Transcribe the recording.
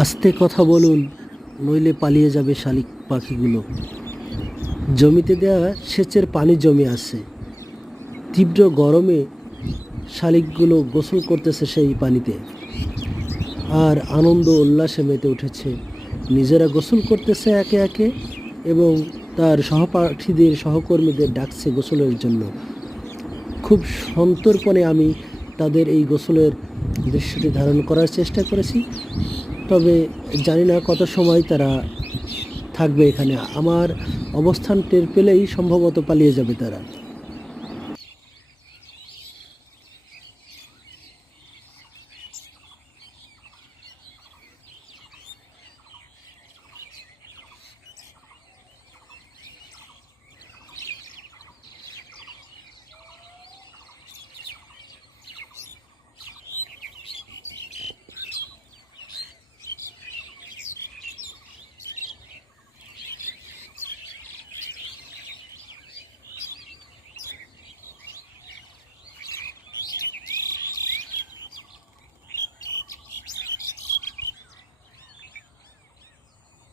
আস্তে কথা বলুন, নইলে পালিয়ে যাবে শালিক পাখিগুলো। জমিতে দেওয়া সেচের পানি জমে আছে। তীব্র গরমে শালিকগুলো গোসল করতেছে সেই পানিতে, আর আনন্দ উল্লাসে মেতে উঠেছে। নিজেরা গোসল করতেছে একে একে, এবং তার সহপাঠীদের সহকর্মীদের ডাকছে গোসলের জন্য। খুব সন্তর্পণে আমি তাদের এই গোসলের দৃশ্যটি ধারণ করার চেষ্টা করেছি। তবে জানি না কত সময় তারা থাকবে এখানে। আমার অবস্থান টের পেলেই সম্ভবত পালিয়ে যাবে তারা।